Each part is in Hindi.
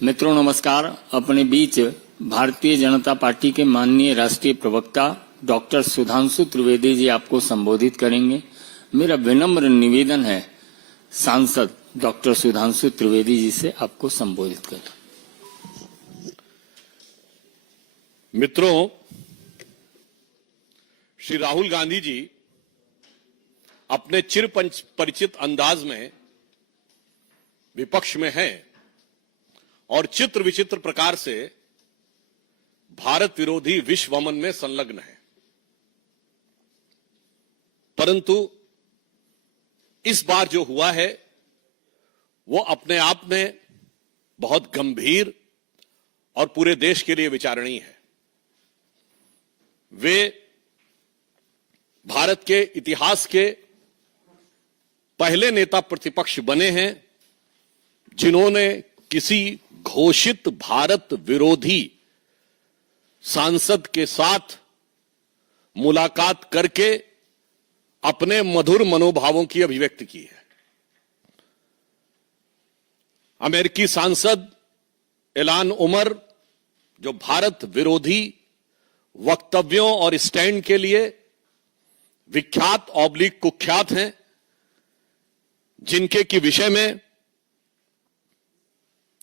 मित्रों नमस्कार। अपने बीच भारतीय जनता पार्टी के माननीय राष्ट्रीय प्रवक्ता डॉक्टर सुधांशु त्रिवेदी जी आपको संबोधित करेंगे। मेरा विनम्र निवेदन है सांसद डॉक्टर सुधांशु त्रिवेदी जी से आपको संबोधित करें। मित्रों, श्री राहुल गांधी जी अपने चिर परिचित अंदाज में विपक्ष में हैं और चित्र विचित्र प्रकार से भारत विरोधी विश्वमन में संलग्न है। परंतु इस बार जो हुआ है वो अपने आप में बहुत गंभीर और पूरे देश के लिए विचारणीय है। वे भारत के इतिहास के पहले नेता प्रतिपक्ष बने हैं जिन्होंने किसी घोषित भारत विरोधी सांसद के साथ मुलाकात करके अपने मधुर मनोभावों की अभिव्यक्ति की है। अमेरिकी सांसद इल्हान उमर जो भारत विरोधी वक्तव्यों और स्टैंड के लिए विख्यात कुख्यात हैं, जिनके की विषय में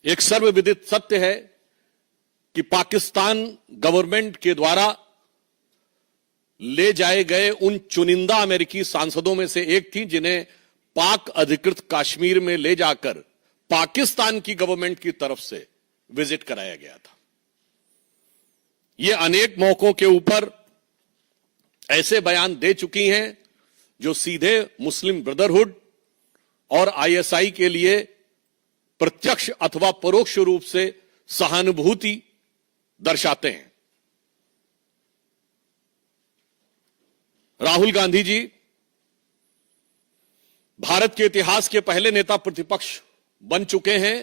एक सर्वविदित सत्य है कि पाकिस्तान गवर्नमेंट के द्वारा ले जाए गए उन चुनिंदा अमेरिकी सांसदों में से एक थी जिन्हें पाक अधिकृत कश्मीर में ले जाकर पाकिस्तान की गवर्नमेंट की तरफ से विजिट कराया गया था। ये अनेक मौकों के ऊपर ऐसे बयान दे चुकी हैं जो सीधे मुस्लिम ब्रदरहुड और आईएसआई के लिए प्रत्यक्ष अथवा परोक्ष रूप से सहानुभूति दर्शाते हैं। राहुल गांधी जी भारत के इतिहास के पहले नेता प्रतिपक्ष बन चुके हैं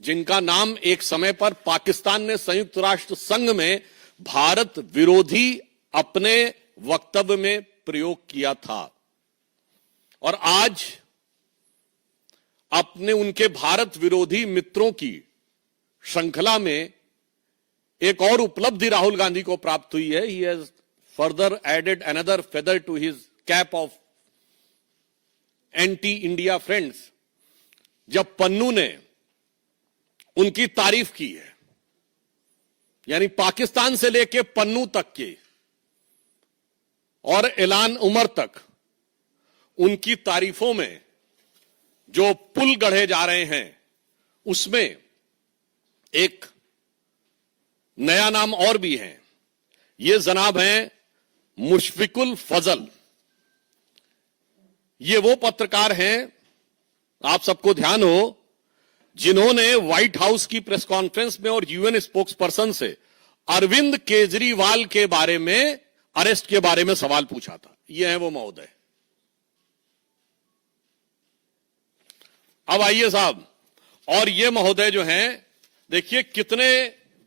जिनका नाम एक समय पर पाकिस्तान ने संयुक्त राष्ट्र संघ में भारत विरोधी अपने वक्तव्य में प्रयोग किया था और आज अपने उनके भारत विरोधी मित्रों की श्रृंखला में एक और उपलब्धि राहुल गांधी को प्राप्त हुई है। He has further added another feather to his cap of anti India friends, जब पन्नू ने उनकी तारीफ की है, यानी पाकिस्तान से लेकर पन्नू तक के और इल्हान उमर तक उनकी तारीफों में जो पुल गढ़े जा रहे हैं उसमें एक नया नाम और भी है। ये जनाब हैं मुशफिकुल फजल। ये वो पत्रकार हैं, आप सबको ध्यान हो, जिन्होंने व्हाइट हाउस की प्रेस कॉन्फ्रेंस में और यूएन स्पोक्स पर्सन से अरविंद केजरीवाल के बारे में, अरेस्ट के बारे में सवाल पूछा था। ये है वो महोदय। अब आइए साहब, और ये महोदय जो हैं, देखिए कितने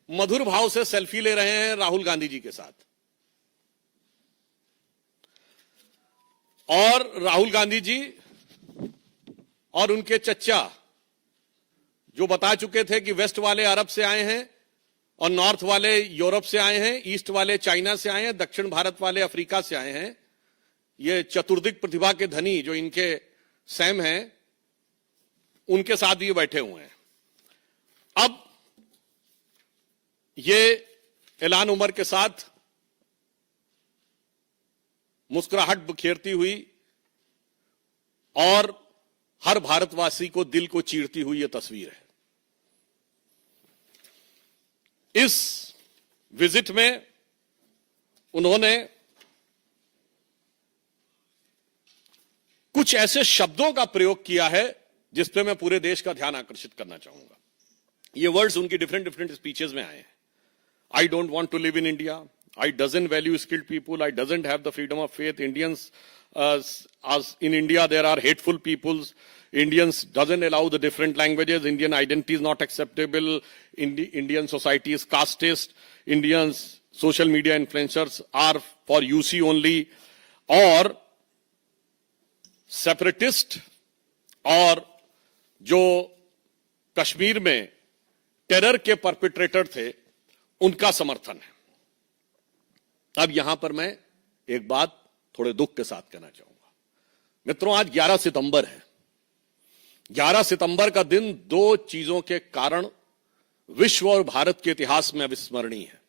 मधुर भाव से सेल्फी ले रहे हैं राहुल गांधी जी के साथ। और राहुल गांधी जी और उनके चच्चा जो बता चुके थे कि वेस्ट वाले अरब से आए हैं और नॉर्थ वाले यूरोप से आए हैं, ईस्ट वाले चाइना से आए हैं, दक्षिण भारत वाले अफ्रीका से आए हैं। ये चतुर्दिक प्रतिभा के धनी जो इनके सैम हैं, उनके साथ ये बैठे हुए हैं। अब ये इल्हान उमर के साथ मुस्कुराहट बिखेरती हुई और हर भारतवासी को दिल को चीरती हुई ये तस्वीर है। इस विजिट में उन्होंने कुछ ऐसे शब्दों का प्रयोग किया है जिस पे मैं पूरे देश का ध्यान आकर्षित करना चाहूंगा। ये वर्ड्स उनकी डिफरेंट स्पीचेस में आए हैं। I don't want to live in India, I doesn't value skilled people, I doesn't have the freedom of faith, Indians in India there are hateful peoples, Indians doesn't allow the different languages, Indian identity is not acceptable, Indian society is casteist, Indians social media influencers are for UC only, और सेपरेटिस्ट और जो कश्मीर में टेरर के परपिट्रेटर थे उनका समर्थन है। अब यहां पर मैं एक बात थोड़े दुख के साथ कहना चाहूंगा। मित्रों, आज 11 सितंबर है। 11 सितंबर का दिन दो चीजों के कारण विश्व और भारत के इतिहास में अविस्मरणीय है।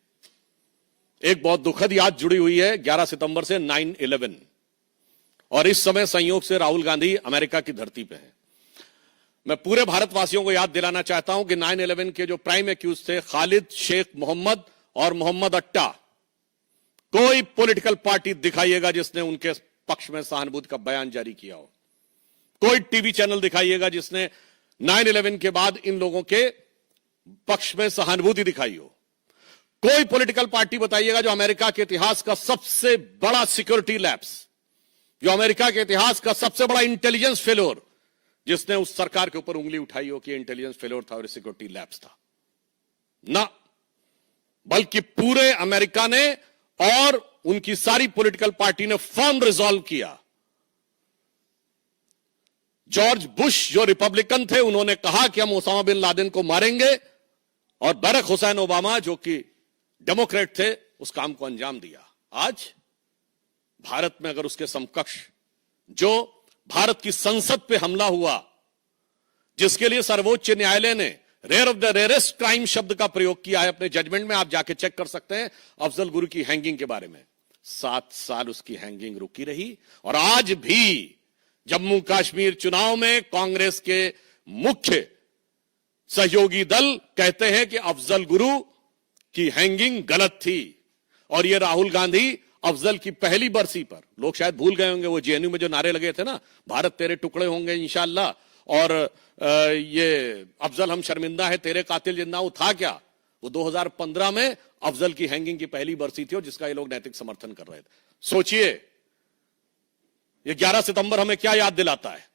एक बहुत दुखद याद जुड़ी हुई है 11 सितंबर से 9/11, और इस समय संयोग से राहुल गांधी अमेरिका की धरती पे हैं। मैं पूरे भारतवासियों को याद दिलाना चाहता हूं कि 9/11 के जो प्राइम एक्यूज थे खालिद शेख मोहम्मद और मोहम्मद अट्टा, कोई पॉलिटिकल पार्टी दिखाइएगा जिसने उनके पक्ष में सहानुभूति का बयान जारी किया हो। कोई टीवी चैनल दिखाइएगा जिसने 9/11 के बाद इन लोगों के पक्ष में सहानुभूति दिखाई हो। कोई पॉलिटिकल पार्टी बताइएगा जो अमेरिका के इतिहास का सबसे बड़ा सिक्योरिटी लैप्स, जो अमेरिका के इतिहास का सबसे बड़ा इंटेलिजेंस फेल्योर, जिसने उस सरकार के ऊपर उंगली उठाई हो कि इंटेलिजेंस फेल्योर था और सिक्योरिटी लैप्स था। ना, बल्कि पूरे अमेरिका ने और उनकी सारी पॉलिटिकल पार्टी ने फर्म रिजॉल्व किया। जॉर्ज बुश जो रिपब्लिकन थे, उन्होंने कहा कि हम ओसामा बिन लादेन को मारेंगे, और बराक हुसैन ओबामा जो कि डेमोक्रेट थे उस काम को अंजाम दिया। आज भारत में अगर उसके समकक्ष जो भारत की संसद पे हमला हुआ, जिसके लिए सर्वोच्च न्यायालय ने rare of the rarest crime शब्द का प्रयोग किया है अपने जजमेंट में, आप जाके चेक कर सकते हैं, अफजल गुरु की हैंगिंग के बारे में, 7 साल उसकी हैंगिंग रुकी रही। और आज भी जम्मू कश्मीर चुनाव में कांग्रेस के मुख्य सहयोगी दल कहते हैं कि अफजल गुरु की हैंगिंग गलत थी। और ये राहुल गांधी अफजल की पहली बरसी पर, लोग शायद भूल गए होंगे वो जेएनयू में जो नारे लगे थे ना, भारत तेरे टुकड़े होंगे इंशाअल्लाह, और ये अफजल हम शर्मिंदा है तेरे कातिल जिंदा, वो था क्या? वो 2015 में अफजल की हैंगिंग की पहली बरसी थी और जिसका ये लोग नैतिक समर्थन कर रहे थे। सोचिए ये 11 सितंबर हमें क्या याद दिलाता है?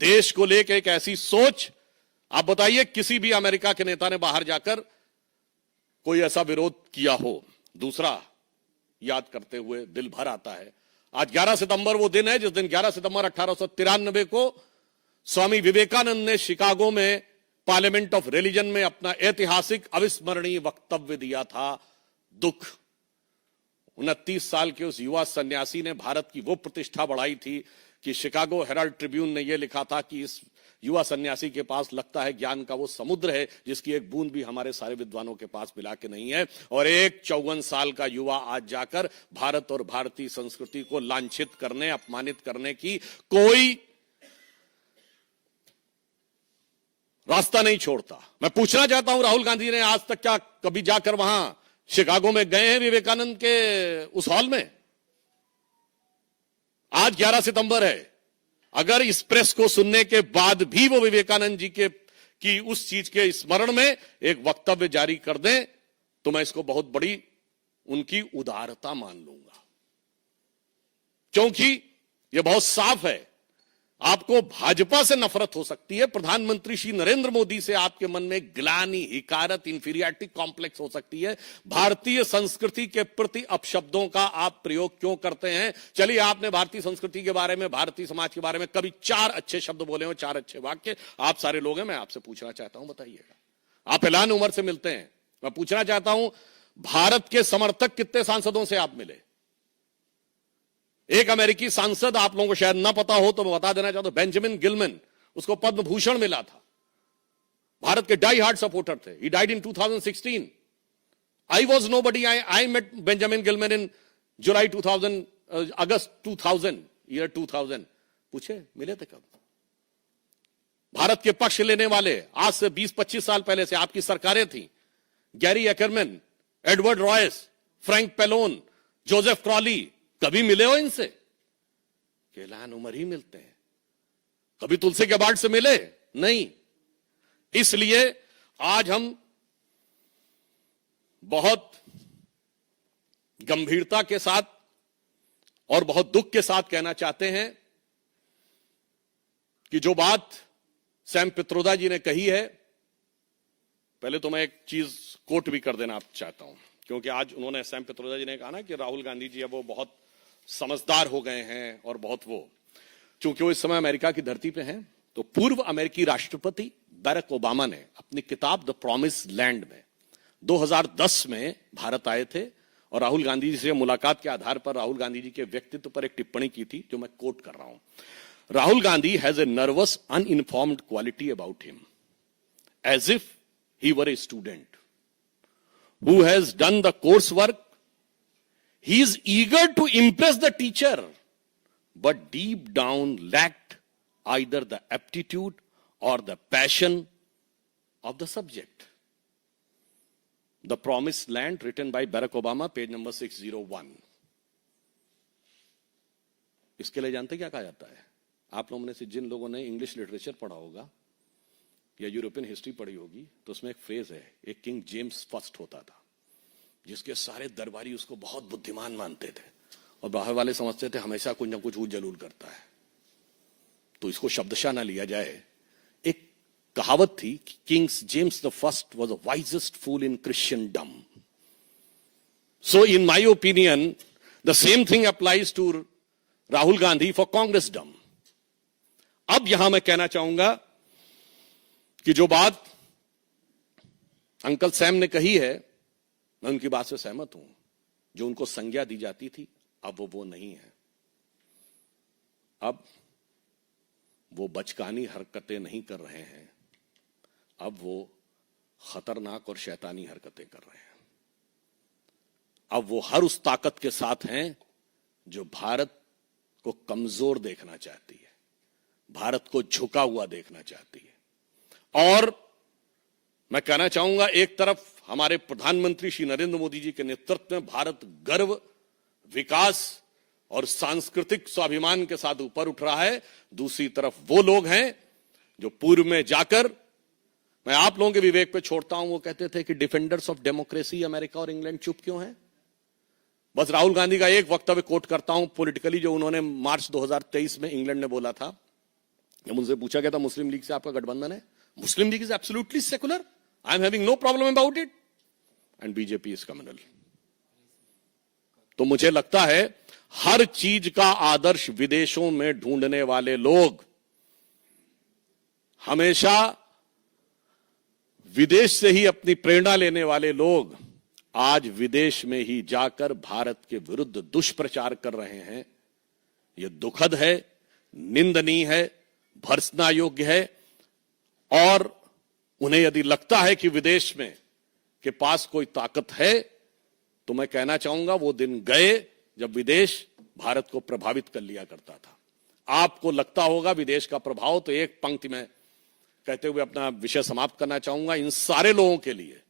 देश को लेकर एक ऐसी सोच। आप बताइए किसी भी अमेरिका के नेता ने बाहर जाकर कोई ऐसा विरोध किया हो? दूसरा, याद करते हुए दिल भर आता है, आज 11 सितंबर वो दिन है जिस दिन 11 सितंबर 1893 को स्वामी विवेकानंद ने शिकागो में पार्लियामेंट ऑफ रिलीजन में अपना ऐतिहासिक अविस्मरणीय वक्तव्य दिया था। दुख, 29 साल के उस युवा सन्यासी ने भारत की वो प्रतिष्ठा बढ़ाई थी कि शिकागो हेराल्ड ट्रिब्यून ने यह लिखा था कि इस युवा सन्यासी के पास लगता है ज्ञान का वो समुद्र है जिसकी एक बूंद भी हमारे सारे विद्वानों के पास मिला के नहीं है। और एक 54 साल का युवा आज जाकर भारत और भारतीय संस्कृति को लांछित करने, अपमानित करने की कोई रास्ता नहीं छोड़ता। मैं पूछना चाहता हूं, राहुल गांधी ने आज तक क्या कभी जाकर वहां शिकागो में गए हैं विवेकानंद के उस हॉल में? आज 11 सितंबर है, अगर इस प्रेस को सुनने के बाद भी वो विवेकानंद जी की उस चीज के स्मरण में एक वक्तव्य जारी कर दें तो मैं इसको बहुत बड़ी उनकी उदारता मान लूंगा। क्योंकि ये बहुत साफ है, आपको भाजपा से नफरत हो सकती है, प्रधानमंत्री श्री नरेंद्र मोदी से आपके मन में ग्लानि, हिकारत, इंफीरियरिटी कॉम्प्लेक्स हो सकती है। भारतीय संस्कृति के प्रति अपशब्दों का आप प्रयोग क्यों करते हैं? चलिए, आपने भारतीय संस्कृति के बारे में, भारतीय समाज के बारे में कभी 4 अच्छे शब्द बोले हो, 4 अच्छे वाक्य, आप सारे लोग हैं, मैं आपसे पूछना चाहता हूं, बताइएगा। आप ऐलान उमर से मिलते हैं, मैं पूछना चाहता हूं, भारत के समर्थक कितने सांसदों से आप मिले? एक अमेरिकी सांसद, आप लोगों को शायद ना पता हो तो मैं बता देना चाहता हूं, बेंजामिन गिलमैन, उसको पद्म भूषण मिला था। भारत के डाई हार्ड सपोर्टर थे। He died in 2016। I was nobody, I met Benjamin Gilman in July 2000, August 2000, year 2000। पूछे मिले थे कब? भारत के पक्ष लेने वाले आज से 20-25 साल पहले से आपकी सरकारें थी। Gary Ackerman, Edward Royce, Frank Pallone, Joseph Crowley, कभी मिले हो इनसे? ऐलान उमर ही मिलते हैं। कभी तुलसी गैबार्ड से मिले? नहीं। इसलिए आज हम बहुत गंभीरता के साथ और बहुत दुख के साथ कहना चाहते हैं कि जो बात सैम पित्रोदा जी ने कही है, पहले तो मैं एक चीज कोट भी कर देना चाहता हूं, क्योंकि आज उन्होंने, सैम पित्रोदा जी ने कहा ना कि राहुल गांधी जी अब वो बहुत समझदार हो गए हैं और बहुत वो, चूंकि वो इस समय अमेरिका की धरती पे हैं, तो पूर्व अमेरिकी राष्ट्रपति बैरक ओबामा ने अपनी किताब द प्रॉमिस लैंड में 2010 में भारत आए थे और राहुल गांधी जी से मुलाकात के आधार पर राहुल गांधी जी के व्यक्तित्व पर एक टिप्पणी की थी जो मैं कोट कर रहा हूं. Rahul Gandhi has a nervous uninformed quality about him, as if he were a student who has done the course work. He is eager to impress the teacher but deep down lacked either the aptitude or the passion of the subject. The Promised Land, written by Barack Obama, page number 601. इसके लिए जानते क्या कहा जाता है? आप लोगों में से जिन लोगों ने इंग्लिश लिटरेचर पढ़ा होगा या यूरोपियन हिस्ट्री पढ़ी होगी तो उसमें एक फ्रेज है, एक किंग जेम्स फर्स्ट होता था जिसके सारे दरबारी उसको बहुत बुद्धिमान मानते थे और बाहर वाले समझते थे हमेशा कुछ ना कुछ जरूर करता है. तो इसको शब्दशः ना लिया जाए. एक कहावत थी, kings James the first was the wisest fool in Christendom. So in my opinion the same thing applies to Rahul Gandhi for Congressdom. अब यहां मैं कहना चाहूंगा कि जो बात अंकल सैम ने कही है मैं उनकी बात से सहमत हूं. जो उनको संज्ञा दी जाती थी अब वो नहीं है. अब वो बचकानी हरकतें नहीं कर रहे हैं, अब वो खतरनाक और शैतानी हरकतें कर रहे हैं. अब वो हर उस ताकत के साथ हैं जो भारत को कमजोर देखना चाहती है, भारत को झुका हुआ देखना चाहती है. और मैं कहना चाहूंगा, एक तरफ हमारे प्रधानमंत्री श्री नरेंद्र मोदी जी के नेतृत्व में भारत गर्व, विकास और सांस्कृतिक स्वाभिमान के साथ ऊपर उठ रहा है. दूसरी तरफ वो लोग हैं जो पूर्व में जाकर, मैं आप लोगों के विवेक पे छोड़ता हूं, वो कहते थे कि डिफेंडर्स ऑफ डेमोक्रेसी अमेरिका और इंग्लैंड चुप क्यों हैं. बस राहुल गांधी का एक वक्तव्य कोट करता हूं पॉलिटिकली, जो उन्होंने मार्च 2023 में इंग्लैंड में बोला था. जब उनसे पूछा गया था मुस्लिम लीग से आपका गठबंधन है, Muslim League is absolutely secular, I am having no problem about it, and BJP is communal. तो मुझे लगता है हर चीज का आदर्श विदेशों में ढूंढने वाले लोग हमेशा विदेश से ही अपनी प्रेरणा लेने वाले लोग आज विदेश में ही जाकर भारत के विरुद्ध दुष्प्रचार कर रहे हैं. यह दुखद है, निंदनीय है, भर्त्सना योग्य है. और उन्हें यदि लगता है कि विदेश में के पास कोई ताकत है तो मैं कहना चाहूंगा वो दिन गए जब विदेश भारत को प्रभावित कर लिया करता था. आपको लगता होगा विदेश का प्रभाव, तो एक पंक्ति में कहते हुए अपना विषय समाप्त करना चाहूंगा. इन सारे लोगों के लिए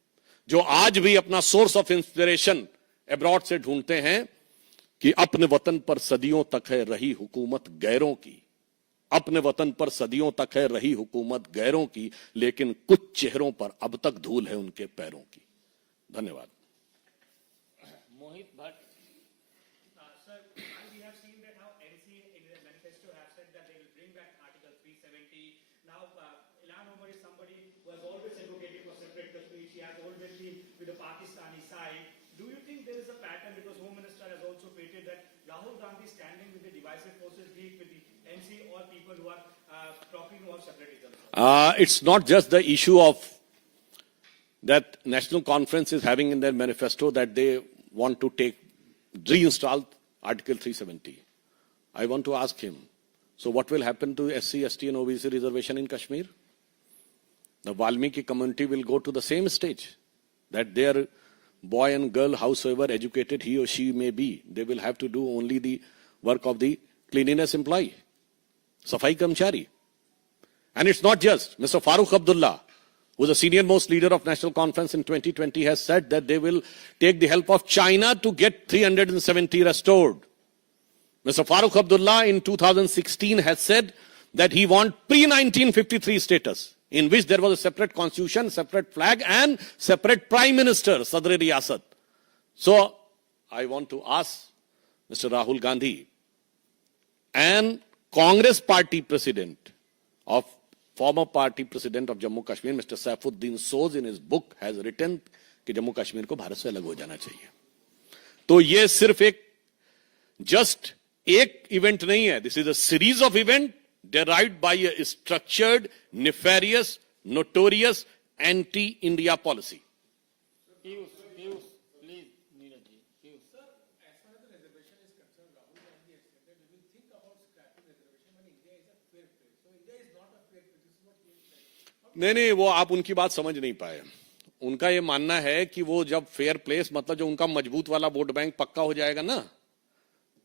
जो आज भी अपना सोर्स ऑफ इंस्पिरेशन अब्रॉड से ढूंढते हैं कि अपने वतन पर सदियों तक है रही हुकूमत गैरों की, अपने वतन पर सदियों तक है रही हुकूमत गैरों की, लेकिन कुछ चेहरों पर अब तक धूल है उनके पैरों की. धन्यवाद. मोहित Bhatt. Sir, we have seen that how NC in their manifesto have said that they will bring back Article 370. Now, Ilhan Omar is somebody who has always advocated for separate Kashmir. She has always been with the Pakistani side. Do you think there is a pattern, because Home Minister has also stated that Rahul Gandhi is standing with the divisive forces, be it with the NC or people who are talking about separatism? It's not just the issue of that National Conference is having in their manifesto that they want to reinstall Article 370. I want to ask him, so what will happen to SC, ST and OBC reservation in Kashmir? The Valmiki community will go to the same stage, that their boy and girl, howsoever educated he or she may be, they will have to do only the work of the cleanliness employee, Safai Kamchari. And it's not just. Mr. Farooq Abdullah, who is the senior most leader of National Conference in 2020, has said that they will take the help of China to get 370 restored. Mr. Farooq Abdullah in 2016 has said that he wants pre-1953 status, in which there was a separate constitution, separate flag and separate prime minister, Sadr Riyasat. So I want to ask Mr. Rahul Gandhi and Congress party president of former party president of Jammu Kashmir, Mr. Saifuddin Soz, in his book has written कि जम्मू कश्मीर को भारत से अलग हो जाना चाहिए. तो ये सिर्फ एक जस्ट एक इवेंट नहीं है. This is a series of event derived by a structured, nefarious, notorious anti-India policy. Piyush Piyush please Neeraj ji Piyush नहीं, वो आप उनकी बात समझ नहीं पाए। उनका ये मानना है कि वो जब फेयर प्लेस मतलब जो उनका मजबूत वाला वोट बैंक पक्का हो जाएगा ना,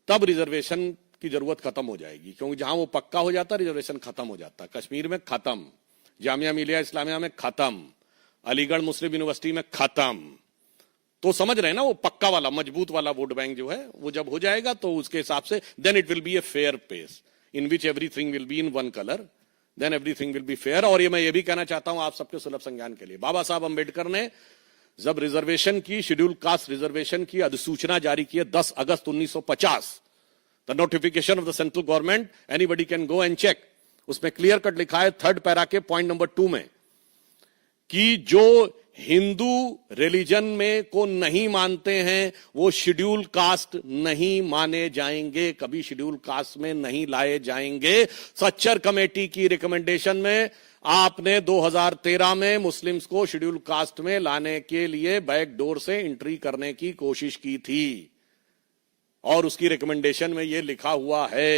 तब रिजर्वेशन की जरूरत खत्म हो जाएगी, क्योंकि जहां वो पक्का हो जाता रिजर्वेशन खत्म हो जाता। कश्मीर में खत्म, जामिया मिलिया इस्लामिया में खत्म, अलीगढ़ मुस्लिम यूनिवर्सिटी में खत्म। तो समझ रहे हैं ना, वो पक्का वाला मजबूत वाला वोट बैंक जो है वो जब हो जाएगा तो उसके हिसाब से then it will be a fair place in which everything will be in one colour, then everything will be fair. और ये मैं ये भी कहना चाहता हूं आप सबके सुलभ संज्ञान के लिए, बाबा साहब अंबेडकर ने जब रिजर्वेशन की, शेड्यूल कास्ट रिजर्वेशन की अधिसूचना जारी की है 10 अगस्त 1950, the notification of the central government, anybody can go and check, उसमें क्लियर कट लिखा है 3rd पैरा के पॉइंट नंबर 2 में कि जो हिंदू रिलीजन में को नहीं मानते हैं वो शेड्यूल कास्ट नहीं माने जाएंगे, कभी शेड्यूल कास्ट में नहीं लाए जाएंगे। सच्चर कमेटी की रिकमेंडेशन में आपने 2013 में मुस्लिम्स को शेड्यूल कास्ट में लाने के लिए बैक डोर से एंट्री करने की कोशिश की थी और उसकी रिकमेंडेशन में यह लिखा हुआ है,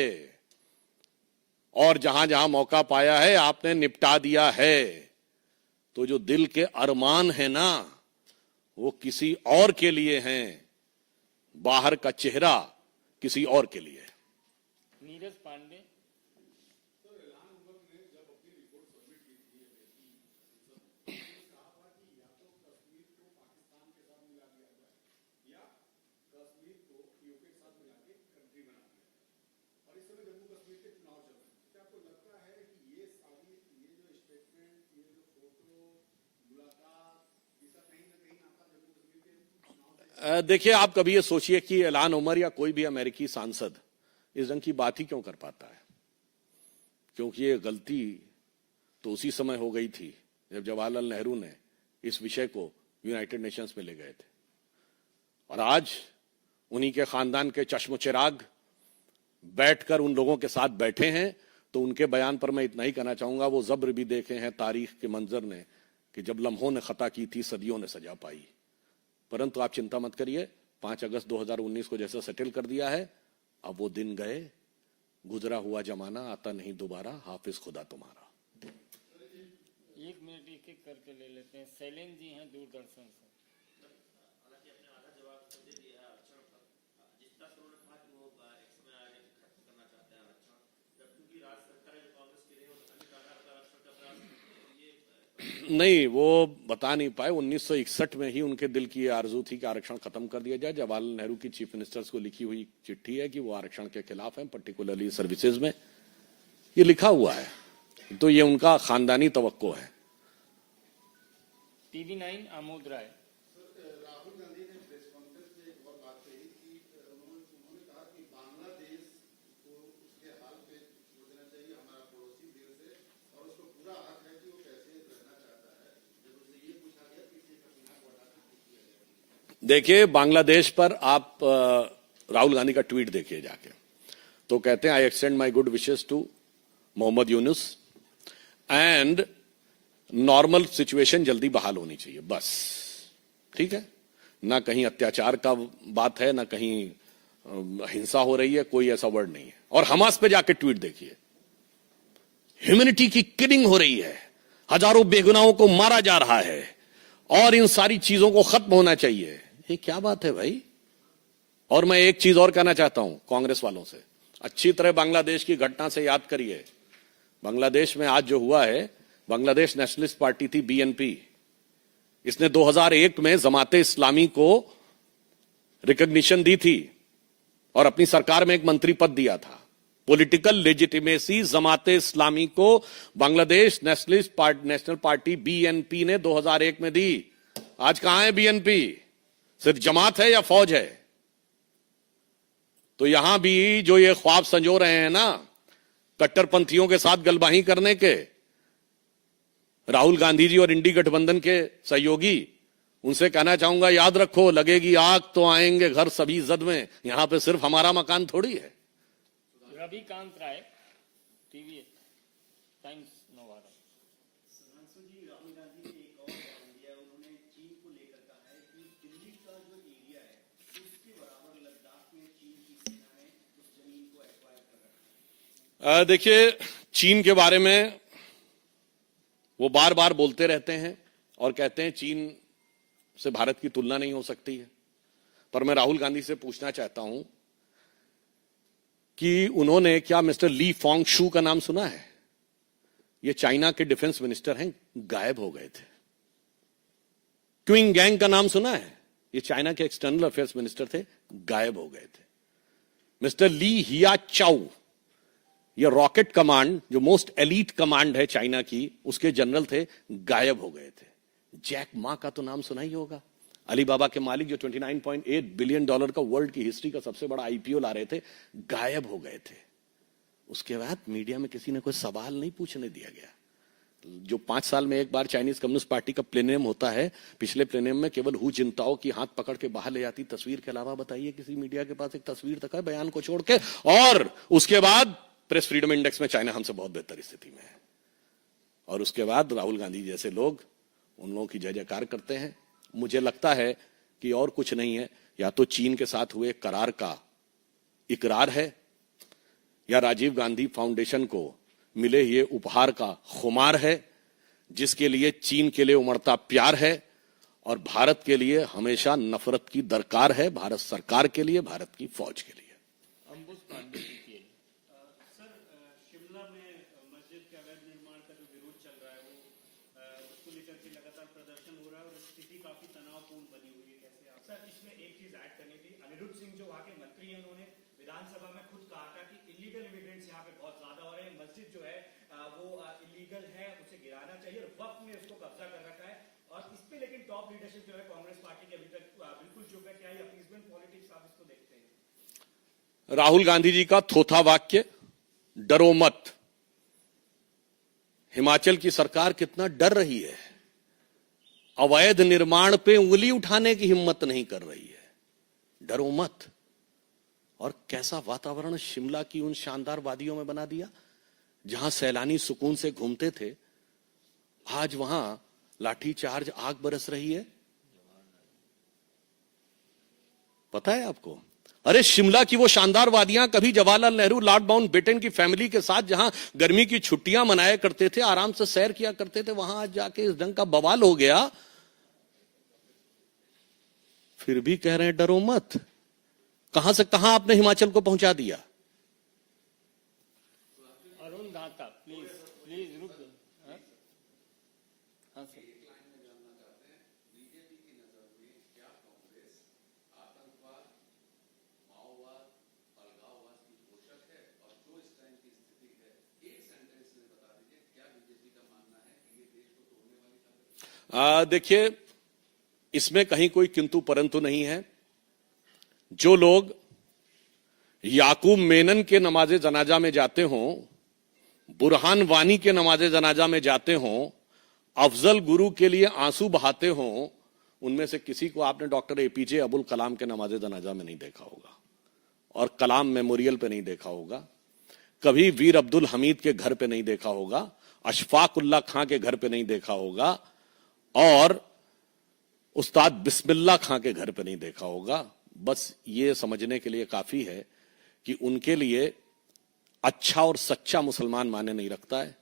और जहां जहां मौका पाया है आपने निपटा दिया है। तो जो दिल के अरमान है ना वो किसी और के लिए हैं, बाहर का चेहरा किसी और के लिए। नीरज पांडे देखिए, आप कभी ये सोचिए कि इल्हान उमर या कोई भी अमेरिकी सांसद इस ढंग की बात ही क्यों कर पाता है, क्योंकि ये गलती तो उसी समय हो गई थी जब जवाहरलाल नेहरू ने इस विषय को यूनाइटेड नेशंस में ले गए थे, और आज उन्हीं के खानदान के चश्म चिराग बैठकर उन लोगों के साथ बैठे हैं। तो उनके बयान पर मैं इतना ही कहना चाहूंगा, वो जब्र भी देखे हैं तारीख के मंजर ने कि जब लम्हों ने खता की थी सदियों ने सजा पाई। परंतु आप चिंता मत करिए, 5 अगस्त 2019 को जैसा सेटल कर दिया है, अब वो दिन गए, गुजरा हुआ जमाना आता नहीं दोबारा, हाफिज खुदा तुम्हारा। 1 मिनट एक एक करके ले लेते हैं। शैलेंद्र जी हैं दूरदर्शन से। नहीं, वो बता नहीं पाए। 1961 में ही उनके दिल की आरजू थी कि आरक्षण खत्म कर दिया जाए। जवाहरलाल नेहरू की चीफ मिनिस्टर्स को लिखी हुई चिट्ठी है कि वो आरक्षण के खिलाफ हैं, पर्टिकुलरली सर्विसेज में ये लिखा हुआ है। तो ये उनका खानदानी तवक्को है। TV9 आमोद राय। देखिए, बांग्लादेश पर आप राहुल गांधी का ट्वीट देखिए जाके, तो कहते हैं I extend my good wishes to Mohammad Yunus and normal situation जल्दी बहाल होनी चाहिए, बस। ठीक है, ना कहीं अत्याचार का बात है, ना कहीं हिंसा हो रही है, कोई ऐसा वर्ड नहीं है। और हमास पे जाके ट्वीट देखिए, ह्यूमैनिटी की किलिंग हो रही है, हजारों बेगुनाहों को मारा जा रहा है और इन सारी चीजों को खत्म होना चाहिए। ये क्या बात है भाई। और मैं एक चीज और कहना चाहता हूं कांग्रेस वालों से, अच्छी तरह बांग्लादेश की घटना से याद करिए। बांग्लादेश में आज जो हुआ है, बांग्लादेश नेशनलिस्ट पार्टी थी BNP, इसने 2001 में जमाते इस्लामी को रिकॉग्निशन दी थी और अपनी सरकार में एक मंत्री पद दिया था। पॉलिटिकल लेजिटिमेसी जमाते इस्लामी को बांग्लादेश नेशनल पार्टी BNP ने 2001 में दी। आज कहां है BNP? सिर्फ जमात है या फौज है? तो यहां भी जो ये ख्वाब संजो रहे हैं ना कट्टरपंथियों के साथ गलबाही करने के, राहुल गांधी जी और इंडी गठबंधन के सहयोगी, उनसे कहना चाहूंगा याद रखो, लगेगी आग तो आएंगे घर सभी जद में। यहां पे सिर्फ हमारा मकान थोड़ी है। रविकांत राय, TV टाइम्स नवादा। देखिए, चीन के बारे में वो बार बार बोलते रहते हैं और कहते हैं चीन से भारत की तुलना नहीं हो सकती है। पर मैं राहुल गांधी से पूछना चाहता हूं कि उन्होंने क्या मिस्टर ली फॉन्ग शू का नाम सुना है? ये चाइना के डिफेंस मिनिस्टर हैं, गायब हो गए थे। क्विंग गैंग का नाम सुना है? ये चाइना के एक्सटर्नल अफेयर्स मिनिस्टर थे, गायब हो गए थे। मिस्टर ली हिया चाउ, ये रॉकेट कमांड जो मोस्ट एलीट कमांड है चाइना की, उसके जनरल थे, गायब हो गए थे। जैक मा का तो नाम सुना ही होगा, अलीबाबा के मालिक जो 29.8 बिलियन डॉलर का वर्ल्ड की हिस्ट्री का सबसे बड़ा आईपीओ ला रहे थे, गायब हो गए थे। उसके बाद मीडिया में किसी ने कोई सवाल नहीं पूछने दिया गया। जो 5 साल में एक बार चाइनीज कम्युनिस्ट पार्टी का प्लेनियम होता है, पिछले प्लेनियम में केवल हु जिनताओ की हाथ पकड़ के बाहर ले जाती तस्वीर के अलावा बताइए किसी मीडिया के पास एक तस्वीर तक है बयान को छोड़ के? और उसके बाद प्रेस फ्रीडम इंडेक्स में चाइना हमसे बहुत बेहतर स्थिति में है। और उसके बाद राहुल गांधी जैसे लोग उन लोगों की जय जयकार करते हैं। मुझे लगता है कि और कुछ नहीं है, या तो चीन के साथ हुए करार का इकरार है, या राजीव गांधी फाउंडेशन को मिले ये उपहार का खुमार है, जिसके लिए चीन के लिए उमड़ता प्यार है और भारत के लिए हमेशा नफरत की दरकार है, भारत सरकार के लिए, भारत की फौज के लिए। सर, शिमला में मस्जिद के अवैध निर्माण का जो विरोध चल रहा है, उसको लेकर के लगातार प्रदर्शन हो रहा है और स्थिति काफी तनावपूर्ण बनी हुई है। कैसे आप? सर, इसमें एक चीज ऐड करनी थी। अनिरुद्ध सिंह जो वहाँ के मंत्री हैं, उन्होंने विधानसभा में खुद कहा था कि इलीगल इमिग्रेंट्स यहाँ पे बहुत ज्यादा हो रहे हैं, मस्जिद जो है वो इलीगल है, उसे गिराना चाहिए, और वक्त में उसको कब्जा कर रखा है। और इस पे लेकिन टॉप लीडरशिप जो है कांग्रेस पार्टी की अभी तक बिल्कुल चुप है। क्या ये अपीसमेंट पॉलिटिक्स आप इसको देखते हैं? राहुल गांधी जी का थोथा वाक्य, डरो मत। हिमाचल की सरकार कितना डर रही है, अवैध निर्माण पे उंगली उठाने की हिम्मत नहीं कर रही है। डरो मत। और कैसा वातावरण शिमला की उन शानदार वादियों में बना दिया जहां सैलानी सुकून से घूमते थे, आज वहां लाठीचार्ज, आग बरस रही है। पता है आपको? अरे शिमला की वो शानदार वादियां कभी जवाहरलाल नेहरू लॉर्ड माउंटबेटन की फैमिली के साथ जहां गर्मी की छुट्टियां मनाया करते थे, आराम से सैर किया करते थे, वहां आज जाके इस ढंग का बवाल हो गया। फिर भी कह रहे हैं डरो मत। कहां से कहां आपने हिमाचल को पहुंचा दिया? अरुण धाता, प्लीज प्लीज रुक। हाँ सर। देखिए, इसमें कहीं कोई किंतु परंतु नहीं है। जो लोग याकूब मेनन के नमाजे जनाजा में जाते हों, बुरहान वानी के नमाजे जनाजा में जाते हों, अफजल गुरु के लिए आंसू बहाते हों, उनमें से किसी को आपने डॉक्टर एपीजे अबुल कलाम के नमाजे जनाजा में नहीं देखा होगा और कलाम मेमोरियल पे नहीं देखा होगा। कभी वीर अब्दुल हमीद के घर पे नहीं देखा होगा, अशफाकुल्ला खां के घर पे नहीं देखा होगा और उस्ताद बिस्मिल्लाह खां के घर पे नहीं देखा होगा। बस ये समझने के लिए काफी है कि उनके लिए अच्छा और सच्चा मुसलमान माने नहीं रखता है,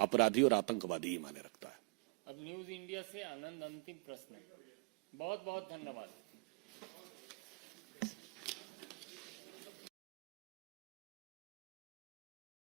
अपराधी और आतंकवादी ही माने रखता है। अब न्यूज इंडिया से आनंद, अंतिम प्रश्न। बहुत बहुत धन्यवाद।